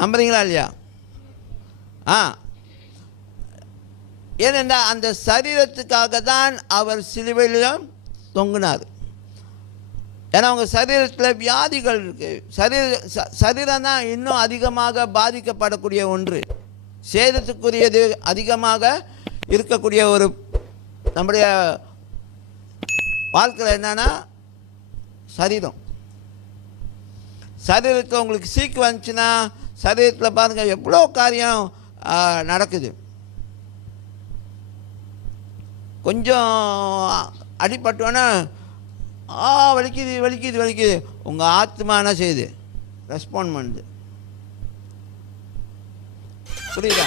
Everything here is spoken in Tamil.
நம்புறீங்களா இல்லையா? ஏனென்றால் அந்த சரீரத்துக்காக தான் அவர் சிலுவையிலும் தொங்கினார். ஏன்னா அவங்க சரீரத்தில் வியாதிகள் இருக்குது. சரீரம் தான் இன்னும் அதிகமாக பாதிக்கப்படக்கூடிய ஒன்று, சேதத்துக்குரியது அதிகமாக இருக்கக்கூடிய ஒரு நம்முடைய வாழ்க்கையில் என்னன்னா சரீரம். சரீரத்தில் உங்களுக்கு சீக்கு வந்துச்சுன்னா சரீரத்தில் பாருங்கள் எவ்வளோ காரியம் நடக்குது. கொஞ்சம் அடிபட்டோன்னா வலிக்குது வலிக்குது வலிக்குது, உங்கள் ஆத்மா என்ன செய்யுது? ரெஸ்பாண்ட் பண்ணுது. புரியுதா?